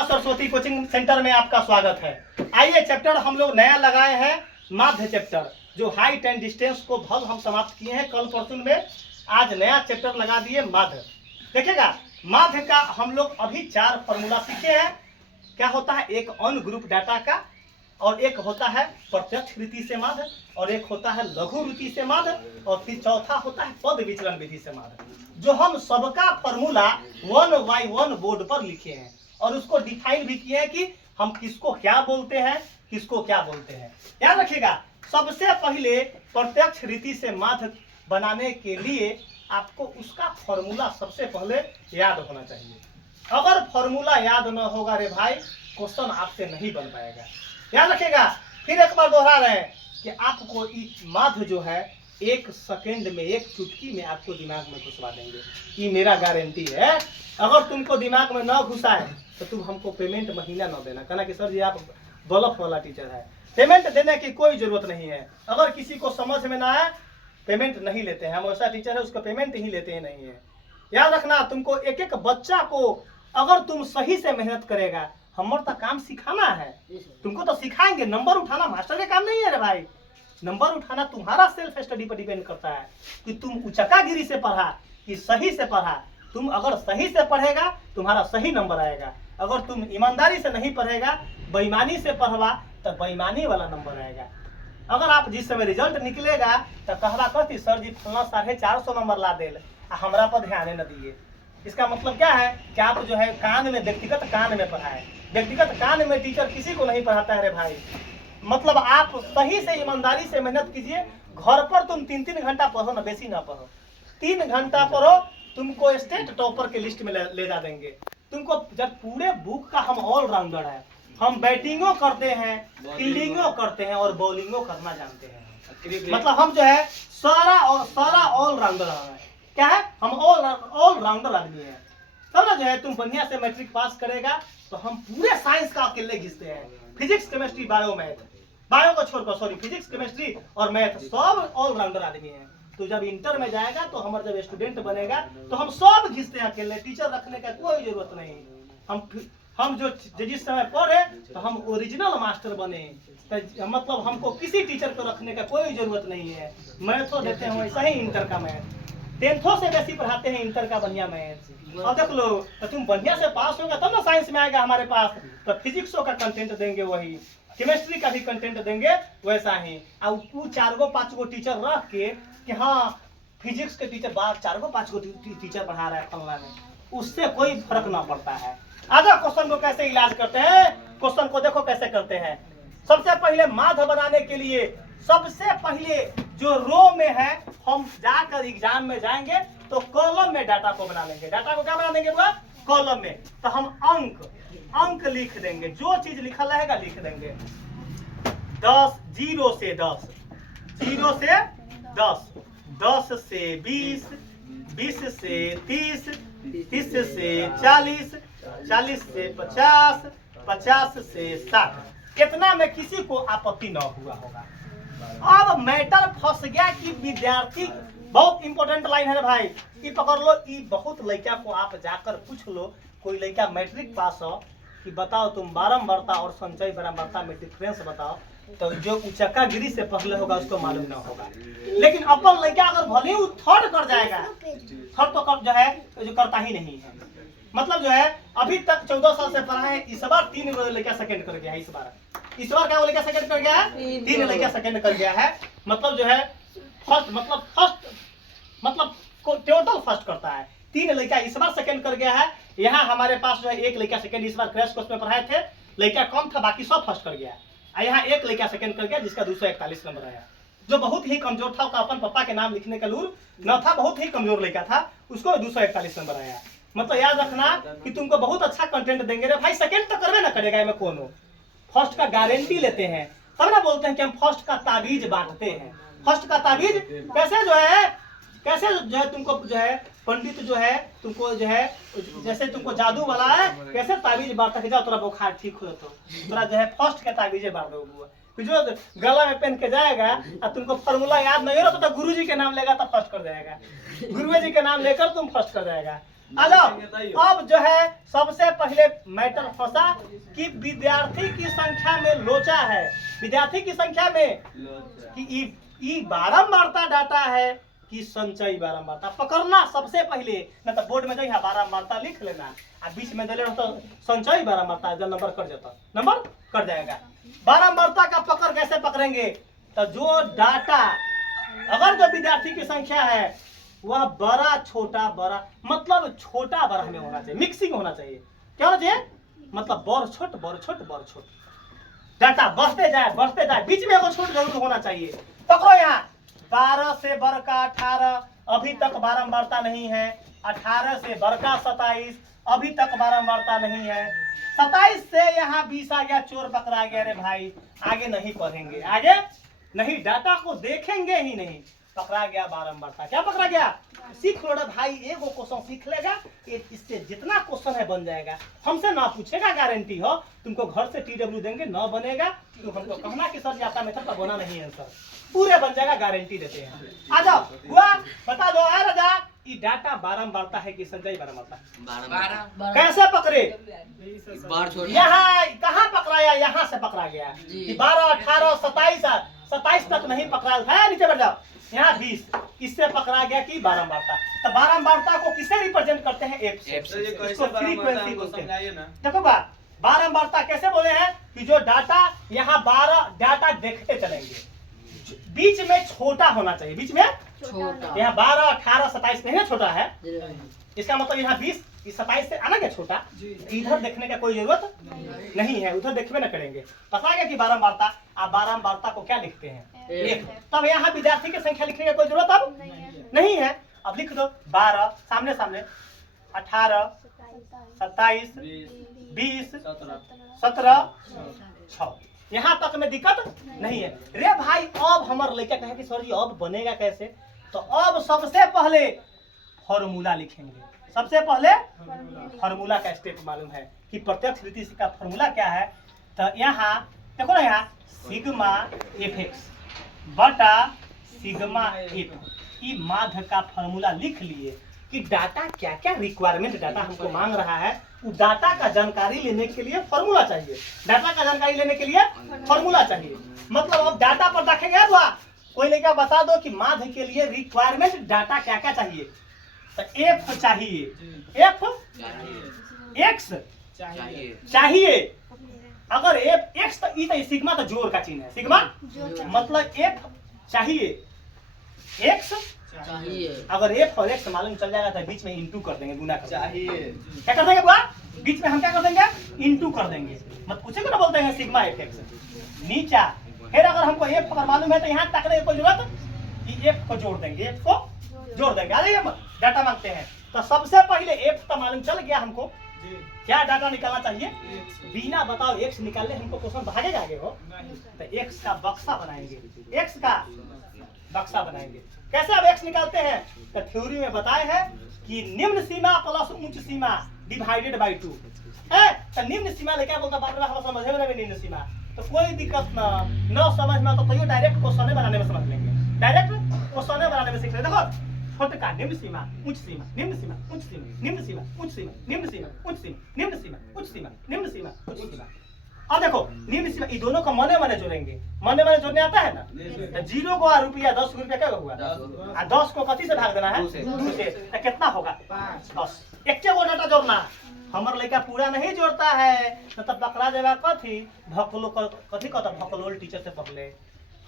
माँ Saraswati coaching centre में आपका स्वागत है। आइए, चैप्टर हम लोग नया लगाए हैं माध्य चैप्टर, जो हाइट एंड डिस्टेंस को भल हम समाप्त किए हैं कल परसों में। आज नया चैप्टर लगा दिए माध्य। देखिएगा, माध्य का हम लोग अभी 4 फॉर्मूला सीखे हैं। क्या होता है? एक ऑन ग्रुप डाटा का, और एक होता है प्रत्यक्ष रीति से माध्य, और एक होता है लघु रीति से माध्य, और फिर चौथा होता है पद विचलन विधि से माध्य, जो हम सबका फॉर्मूला 1 by 1 बोर्ड पर लिखे हैं और उसको डिफाइन भी किए हैं कि हम किसको क्या बोलते हैं, किसको क्या बोलते हैं। याद रखिएगा, सबसे पहले प्रत्यक्ष रीति से माध्य बनाने के लिए आपको उसका फॉर्मूला सबसे पहले याद होना चाहिए। अगर फॉर्मूला याद न होगा रे भाई, क्वेश्चन आपसे नहीं बन पाएगा। याद रखिएगा, फिर एक बार दोहरा रहे हैं कि आपको माध्य जो है 1 सेकंड में, 1 चुटकी में आपको दिमाग में घुसवा देंगे। ये मेरा गारंटी है। अगर तुमको दिमाग में न घुसाए तो तुम हमको पेमेंट महीना न देना, कहना कि सर जी आप बलफ वाला टीचर है। पेमेंट देने की कोई जरूरत नहीं है। अगर किसी को समझ में ना आए, पेमेंट नहीं लेते हैं। हम ऐसा टीचर है, उसका पेमेंट ही लेते हैं नहीं है। याद रखना, तुमको एक एक बच्चा को अगर तुम सही से मेहनत करेगा, हमारा तो काम सिखाना है, तुमको तो सिखाएंगे। नंबर उठाना मास्टर का काम नहीं है रे भाई। नंबर उठाना तुम्हारा सेल्फ स्टडी पर डिपेंड करता है कि तुम उचकागिरी से पढ़ा कि सही से पढ़ा। तुम अगर सही से पढ़ेगा, तुम्हारा सही नंबर आएगा। अगर तुम ईमानदारी से नहीं पढ़ेगा, बेईमानी से पढ़वा, तो बेईमानी वाला नंबर आएगा। अगर आप जिस समय रिजल्ट निकलेगा तो कहवा कहती सर जी फलना 450 नंबर ला दे, हमरा पर ध्यान न दिए। इसका मतलब क्या है कि आप जो है कान में, व्यक्तिगत कान में पढ़ाए। व्यक्तिगत कान में टीचर किसी को नहीं पढ़ाता है रे भाई। मतलब आप सही से ईमानदारी से मेहनत कीजिए। घर पर तुम 3-3 घंटा पढ़ो ना, बेसी ना पढ़ो, 3 घंटा पढ़ो, तुमको स्टेट टॉपर के लिस्ट में ले जा देंगे। तुमको जब पूरे बुक का हम ऑलराउंडर है, हम बैटिंगो करते हैं, फील्डिंगो करते हैं और बॉलिंगो करना जानते हैं। मतलब हम जो है सारा ऑलराउंडर है। क्या है? हम ऑलराउंडर आदमी है। तब ना जो है तुम बढ़िया से मैट्रिक पास करेगा तो हम पूरे साइंस का अकेले घिसते हैं। Physics, chemistry, bio, math, bio को छोड़कर, सॉरी, फिजिक्स, केमिस्ट्री और मैथ सब ऑलराउंडर आदमी है। तो जब इंटर में जाएगा तो हमारा जब स्टूडेंट बनेगा तो हम सब घिसते हैं अकेले। टीचर रखने का कोई जरूरत नहीं। हम जो जिस समय पढ़े तो हम ओरिजिनल मास्टर बने। तो मतलब हमको किसी टीचर को रखने का कोई जरूरत नहीं है। मैथो देते हैं वैसा ही इंटर का मैथ, 10थों से बेसी पढ़ाते हैं इंटर का बढ़िया मैथ। अब देख लो, तो तुम बढ़िया से पास होगा तब ना साइंस में आएगा हमारे पास। तो फिजिक्सों का कंटेंट देंगे वही, केमिस्ट्री का भी कंटेंट देंगे वैसा ही। अब तू 4-5 टीचर रख के कि हाँ फिजिक्स के टीचर 4-5 टीचर पढ़ा रहा है फलना में, उससे कोई फर्क ना पड़ता है। आधा क्वेश्चन को कैसे इलाज करते हैं, क्वेश्चन को देखो कैसे करते हैं। सबसे पहले माध्य बनाने के लिए सबसे पहले जो रो में है, हम जाकर एग्जाम में जाएंगे तो कॉलम में डाटा को बना लेंगे। डाटा को क्या बना देंगे? वो कॉलम में। तो हम अंक लिख देंगे, जो चीज लिखा रहेगा लिख देंगे। 10, 0 से 10, 0 से 10, 10 से 20, 20 से 30, 30 से 40, 40 से 50, 50 से 60। कितना में किसी को आपत्ति न हुआ होगा। अब मैटर फंस गया कि विद्यार्थी, बहुत इंपॉर्टेंट लाइन है भाई, ये पकड़ लो। ये बहुत लड़का को आप जाकर पूछ लो, कोई लड़का मैट्रिक पास हो कि बताओ तुम बारंबारता और संचय बारंबारता में डिफरेंस बताओ, तो जो उचकागिरी से पहले होगा उसको मालूम ना होगा। लेकिन अपन लड़का अगर भले ही थर्ड कर जाएगा, थर्ड तो कर जो है जो करता ही नहीं है। मतलब जो है अभी तक 14 साल से पढ़ा है, इस बार 3 लड़का सेकंड कर गया है। इस बार क्या लड़का सेकंड कर गया है? 3 लड़का सेकंड कर गया है। मतलब जो है फर्स्ट, मतलब टोटल फर्स्ट करता है। 3 लड़का इस बार सेकंड कर गया है। यहाँ हमारे पास जो है 1 लड़का सेकंड इस बार क्रैश कोर्स में पढ़ाए थे, लड़का कम था, बाकी सब फर्स्ट कर गया। यहाँ 1 लड़का सेकंड कर गया जिसका 241 नंबर आया। जो बहुत ही कमजोर था, उसका अपन पापा के नाम लिखने का लूर न था, बहुत ही कमजोर लड़का था, उसको 241 नंबर आया। मतलब याद रखना कि तुमको बहुत अच्छा कंटेंट देंगे रे भाई। सेकंड तो करवे ना करेगा, मैं कौन हूँ। फर्स्ट का गारंटी लेते हैं, तब ना बोलते हैं कि हम फर्स्ट का ताबीज बांटते हैं। फर्स्ट का ताबीज कैसे जो है तुमको जो है पंडित जो है तुमको जो है जैसे तुमको जादू वाला है, कैसे ताबीज बांटता है, जाओ तोरा बुखार ठीक हो तो तोरा जो है फर्स्ट के ताबीजे बांट दो। जो गला में पहन के जाएगा और तुमको फॉर्मूला याद नहीं हो तो गुरुजी के नाम लेगा तो फर्स्ट कर जाएगा, गुरुजी के नाम लेकर तुम फर्स्ट कर जाएगा। अब जो है सबसे पहले मैटर फंसा कि विद्यार्थी की संख्या में लोचा है, विद्यार्थी की संख्या में कि ई बारंबारता डाटा है कि संचयी बारंबारता पकड़ना सबसे पहले। न तो बोर्ड में जो है बारंबारता लिख लेना, और बीच में दले तो संचयी बारंबारता जब नंबर कट जाता नंबर कट जाएगा। बारंबारता का पकड़ कैसे पकड़ेंगे? तो जो डाटा अगर जो विद्यार्थी की संख्या है वह बड़ा छोटा बड़ा, मतलब छोटा बड़ा हमें होना चाहिए, मिक्सिंग होना चाहिए। क्या होना चाहिए? मतलब बड़ छोट डाटा बढ़ते जाए, बीच में एगो छोट जरूर होना चाहिए। पकड़ो यहाँ 12 से बढ़कर 18 अभी तक बारंबारता नहीं है, 18 से बढ़कर 27 अभी तक बारंबारता नहीं है, 27 से यहाँ 20 आ गया, चोर पकड़ा गया। रे भाई आगे नहीं पढ़ेंगे, आगे नहीं, डाटा को देखेंगे ही नहीं, पकड़ा गया बारंबारता। क्या पकड़ा गया? सीख लो रे भाई, एगो क्वेश्चन सीख लेगा, इससे जितना क्वेश्चन है बन जाएगा। हमसे ना पूछेगा, गारंटी हो। तुमको घर से TW देंगे, ना बनेगा तो हमको कहना कि सर आपका मेथड पर बना नहीं है सर, पूरे बन जाएगा, गारंटी देते हैं। आ जाओ हुआ, बता दो आ राजा, ये डाटा बारंबारता है कि संचयी बारंबारता? कैसे पकड़े? यहाँ कहाँ पकड़ाया? यहाँ से पकड़ा गया कि 12 18 27 तक नहीं पकड़ा था, नीचे बैठ जाओ। यहाँ 20 इससे पकड़ा गया कि बारंबारता। तो बारंबारता को किसे रिप्रेजेंट करते हैं? एफ से। इसको फ्रीक्वेंसी बोलते हैं। देखो बारंबारता कैसे बोले हैं कि जो डाटा यहाँ 12 डाटा देखते चलेंगे, बीच में छोटा होना चाहिए, बीच में छोटा। यहाँ 12 18 27 नहीं छोटा है, इसका मतलब यहाँ 20 27 से आना क्या छोटा, इधर देखने का कोई जरूरत नहीं है, उधर देखबे न करेंगे। पता है कि बारंबारता, आप बारंबारता को क्या लिखते हैं? एक। तब यहाँ विद्यार्थी की संख्या लिखने की कोई जरूरत अब नहीं है। अब लिख दो 12 सामने 18 27 20 17 6, यहाँ तक में दिक्कत नहीं है। रे भाई अब हमारे लड़का कहे कि सर जी अब बनेगा कैसे? तो अब सबसे पहले फॉर्मूला लिखेंगे। सबसे पहले फॉर्मूला का स्टेप मालूम है कि प्रत्यक्ष रीति का फॉर्मूला क्या है? तो यहाँ देखो ना, यहाँ सिग्मा एफएक्स बटा सिग्मा एफ, ई माध्य का फॉर्मूला लिख लिए कि डाटा क्या क्या रिक्वायरमेंट डाटा हमको मांग रहा है, उस डाटा का जानकारी लेने के लिए फॉर्मूला चाहिए। डाटा का जानकारी लेने के लिए फॉर्मूला चाहिए, मतलब अब डाटा पर देखेंगे हुआ कोई लेकर बता दो कि माध्य के लिए रिक्वायरमेंट डाटा क्या क्या चाहिए। तो एफ चाहिए, एफ एक्स चाहिए। अगर एफ एक्स तो सिग्मा तो जोर का चिन्ह है, सिग्मा मतलब एफ चाहिए, एक्स चाहिए। अगर एफ और एक्स मालूम चल जाएगा तो बीच में इंटू कर देंगे, गुना चाहिए। क्या कर देंगे बुआ? बीच में हम क्या कर देंगे? इंटू कर देंगे। मत पूछे ना, बोलते हैं सिग्मा एफ एक्स नीचा। फिर अगर हमको एफ अगर मालूम है तो यहाँ तकने की कोई जरूरत, कि एफ को जोड़ देंगे, एफ को जोड़ देंगे। आ जाइए, डाटा मांगते हैं तो सबसे पहले एफ तो मालूम चल गया हमको, क्या डाटा निकालना चाहिए? बिना बताओ एक्स निकालने हमको क्वेश्चन भागेगा आगे हो। तो एक्स का बक्सा बनाएंगे, एक्स का बक्सा बनाएंगे। कैसे अब एक्स निकालते हैं? तो थ्योरी में बताए हैं कि निम्न सीमा प्लस उच्च सीमा डिवाइडेड बाय 2 है। तो निम्न सीमा ले क्या बोलता बात में हम समझे में निम्न सीमा, तो कोई दिक्कत न समझ में तो डायरेक्ट क्वेश्चन बनाने में समझ लेंगे, डायरेक्ट क्वेश्चन बनाने में सीख रहे। देखो छोटका निम्न सीमा उच्च सीमा, निम्न सीमा उच्च सीमा, निम्न सीमा उच्च सीमा, निम्न सीमा उच्च सीमा, निम्न सीमा उच्च सीमा, निम्न सीमा उच्च सीमा। अब देखो निम्न सीमा, ये दोनों को मने मने जोड़ेंगे। मने मने जोड़ने आता है ना? तो 0 को रुपया 10 रुपया क्या हुआ, और 10 को कथी से भाग देना है? 2 से। तो कितना होगा? 10। एक को डाटा जोड़ना। हमार लड़का पूरा नहीं जोड़ता है तो तब पकड़ा देगा कथी भकलो, कथी कहता भकलोल टीचर से पकड़े।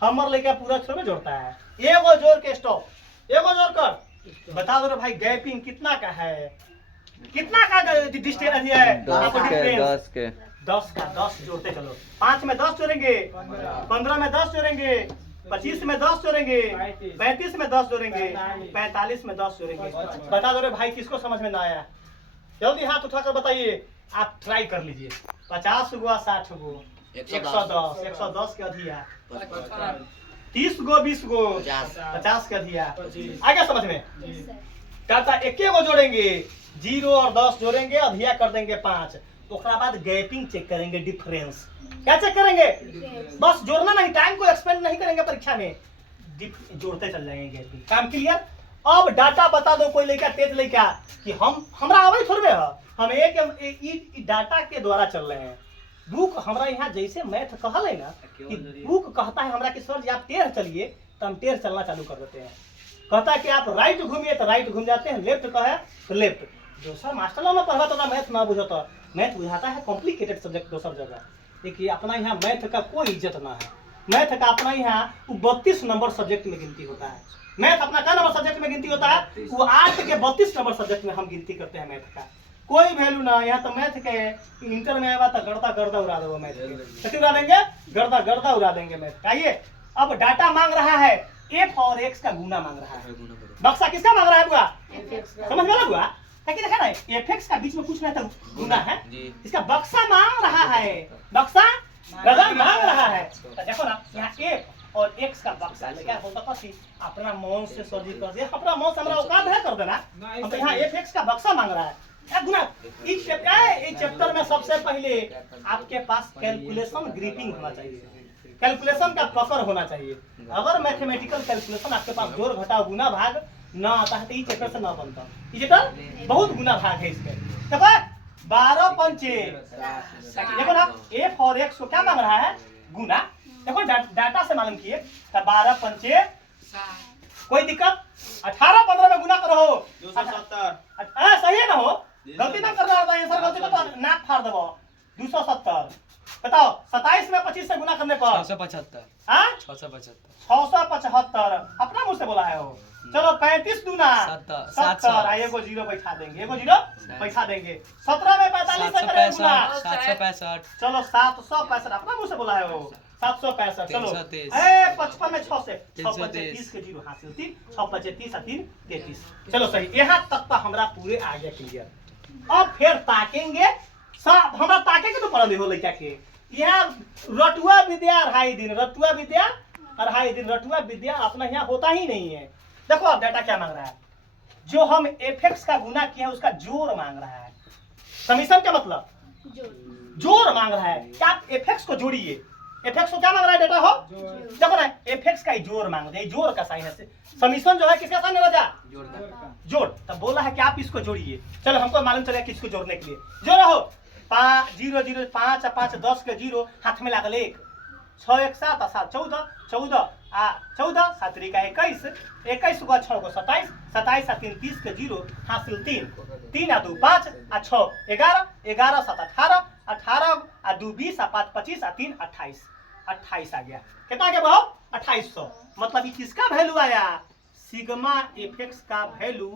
हमार लड़का पूरा थोड़ा में जोड़ता है, एगो जोड़ के स्टॉप, एगो जोड़ कर बता दो भाई गैपिंग कितना का है, कितना का डिस्टेंस है? 10 का 10 जोड़ते चलो। 5 में 10 जोड़ेंगे, 15 में 10 जोड़ेंगे, 25 में 10 जोड़ेंगे, 35 में 10 जोड़ेंगे, 45 में 10 जोड़ेंगे। बता दो रे भाई किसको समझ में ना आया? जल्दी हाथ उठाकर बताइए, आप ट्राई कर लीजिए। 50 गो 60 गो 110, 110 के अधिया 30 गो 20 गो 50 के अधिया। आ गया समझ में? डाटा एक गो जोड़ेंगे, 0 और 10 जोड़ेंगे, अधिया कर देंगे 5। उसके बाद गैपिंग चेक करेंगे, डिफरेंस। क्या चेक करेंगे? बस जोड़ना नहीं, टाइम को एक्सपेंड नहीं करेंगे परीक्षा में, जोड़ते चल जाएंगे गैपिंग। काम क्लियर? अब डाटा बता दो कोई लड़का तेज लड़का कि हमरा आवे थोड़े है, हम एक डाटा के द्वारा चल रहे हैं। बुक हमरा यहाँ जैसे मैथ कहल है ना कि बुक कहता है हमरा कि सर जी आप टेढ़ चलिए, तो हम टेढ़ चलना चालू कर देते हैं। कहता है कि आप राइट घूमिए तो राइट घूम जाते हैं, लेफ्ट कहे तो लेफ्ट। जो सर मास्टर लोग पढ़ा तो मैथ ना बुझाता, मैथ बुझाता है कॉम्प्लिकेटेड सब्जेक्ट दोसर जगह। देखिए अपना यहाँ मैथ का कोई इज्जत ना है। मैथ का अपना यहाँ 32 नंबर सब्जेक्ट में गिनती होता है। मैथ अपना क्या नंबर सब्जेक्ट में गिनती होता है? वो 8 के 32 नंबर सब्जेक्ट में हम गिनती करते हैं मैथ का। कोई वैल्यू ना यहाँ तो मैथ के इंटर में आया तो गर्दा उड़ा दो मैथ के, कैसे उड़ा देंगे? गर्दा उड़ा देंगे मैथ का। आइए अब डाटा मांग रहा है, एफ और एक्स का गुना मांग रहा है। बक्सा किसका मांग रहा है बुआ? समझ में बुआ? देखा ना एफ एक्स का बीच में कुछ नहीं था, गुना है। इसका बक्सा मांग रहा है, बक्सा रकम मांग रहा है। तो देखो ना यहाँ एफ और एक्स का बक्सा क्या होता है? अपना मौन से सर्जी कर दिया, अपना मौन से हमारा औकात है कर देना। हम तो यहाँ एफ एक्स का बक्सा मांग रहा है। इस चैप्टर में सबसे पहले आपके पास कैलकुलेशन ग्रिपिंग होना चाहिए, कैलकुलेशन का पकड़ होना चाहिए। अगर मैथमेटिकल कैलकुलेशन आपके पास जोड़ घटाव गुना भाग ना आता है तो ये चैप्टर से ना बनता। ये चैप्टर बहुत गुना भाग है इसमें। देखो 12 पंचे, देखो ना एफ और एक्स को क्या मांग रहा है? गुना। देखो डाटा से मालूम किए 12 पंचे, कोई दिक्कत? 18 15 में गुना करो 270। सही है ना? हो गलती ना करना होता है सर, गलती तो नाक फाड़ दो। 270 बताओ, 27 में 25 से गुना करने पर 675। 675 अपना मुंह से बोला है वो। चलो 35 दूना 70, एगो जीरो बैठा देंगे, एगो जीरो बैठा देंगे। 17 में 45 से करेंगे गुना 765। चलो 765 अपना मुंह से बोला है वो। 765 चलो 55 में 6 से 6 के जीरो हासिल 3 6 5 30 3 33। चलो सही, यहाँ तक तो हमरा पूरे आ गया क्लियर। अब फिर ताकेंगे हमरा ताके के तो पढ़ल हो लड़का के। यहाँ रटुआ विद्या अढ़ाई दिन, रटुआ विद्या अढ़ाई दिन, रटुआ विद्या अपना यहाँ होता ही नहीं है। देखो अब डाटा क्या मांग रहा है? जो हम एफ एक्स का गुना किया है उसका जोड़ मांग रहा है। समीशन क्या मतलब? जोड़ मांग रहा है। क्या आप एफ एक्स को जोड़िए, एफ एक्स को क्या मांग रहा है डाटा? हो देखो ना एफ एक्स का जोड़ मांग रहे हैं, जोड़ का साइन है। समीशन जो है किसका साइन है राजा? जोड़। तब बोला है कि आप इसको जोड़िए। चलो हमको मालूम चला किसको जोड़ने के लिए। जोड़ो हो 5 0 0 5 5 10 के जीरो हाथ में लागल 1 6 1 7 7 14 14 14 7 3 का 21 21 को 6 को 27 27 आ 3 30 के जीरो हासिल 3 3 आ 2 5 आ 6 11 11 7 18 18 आ 2 20 आ 5 25 आ 3 28 28 आ गया। कितना क्या भाव? 2800। मतलब ये किसका वैल्यू आया? सिग्मा एफ एक्स का वैल्यू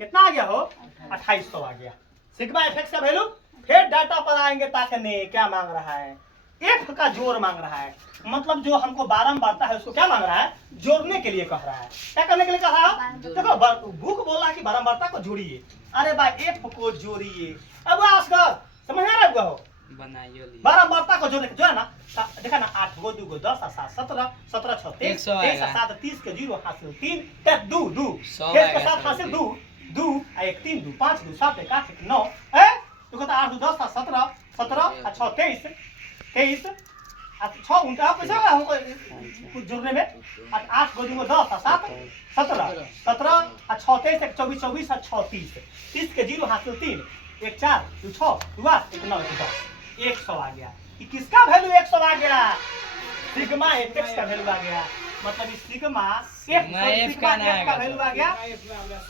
कितना आ गया? हो 2800 आ गया सिग्मा एफ एक्स का वैल्यू। फिर डाटा पर आएंगे ताकने क्या मांग रहा है? एफ का जोड़ मांग रहा है। मतलब जो हमको बारंबारता है उसको क्या मांग रहा है? जोड़ने के लिए कह रहा है। क्या करने के लिए कह रहा है? देखो बुक बोला कि बारंबारता को जोड़िए। अरे भाई एफ को जोड़िए। अब आस्कर समझ आ रहा हो? बारंबारता को जोड़ने जो है ना, देखा ना 8 गो 2 गो 10 आ 7 17 17 6 23 23 आ 7 30 के जीरो हासिल 3 2 2 के साथ हासिल 2 2 आ 1 3 2 5 2 7 1 8 1 9 है। तो कहता 8 2 10 आ 17 17 आ 6 23 23 आ 6 उनका पैसा हमको कुछ जोड़ने में 8 गो 2 गो 10 आ 7 17 17 आ 6 23 1 24 24 आ 6 30 30 के जीरो हासिल 3 1 4 2 6 2 8 1 9 10 100 आ गया। कि किसका वैल्यू 100 आ गया? सिग्मा एफ एक्स का वैल्यू आ गया। मतलब सिग्मा एफ का वैल्यू आ गया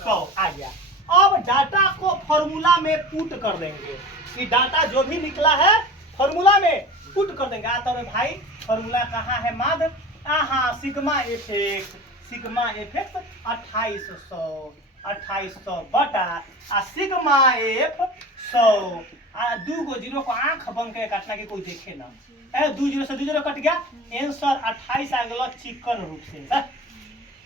100 आ गया। अब डाटा को फॉर्मूला में पुट कर देंगे। कि डाटा जो भी निकला है फॉर्मूला में पुट कर देंगे। आता है भाई फॉर्मूला कहाँ है? माद सिग्मा एफ एक्स 2800 बटा सिग्मा एफ 100 2 गो जीरो को आंख बन के काटना के कोई देखे ना। 2 जीरो से 2 जीरो कट गया। आंसर 28 आ गया चिकन रूप से।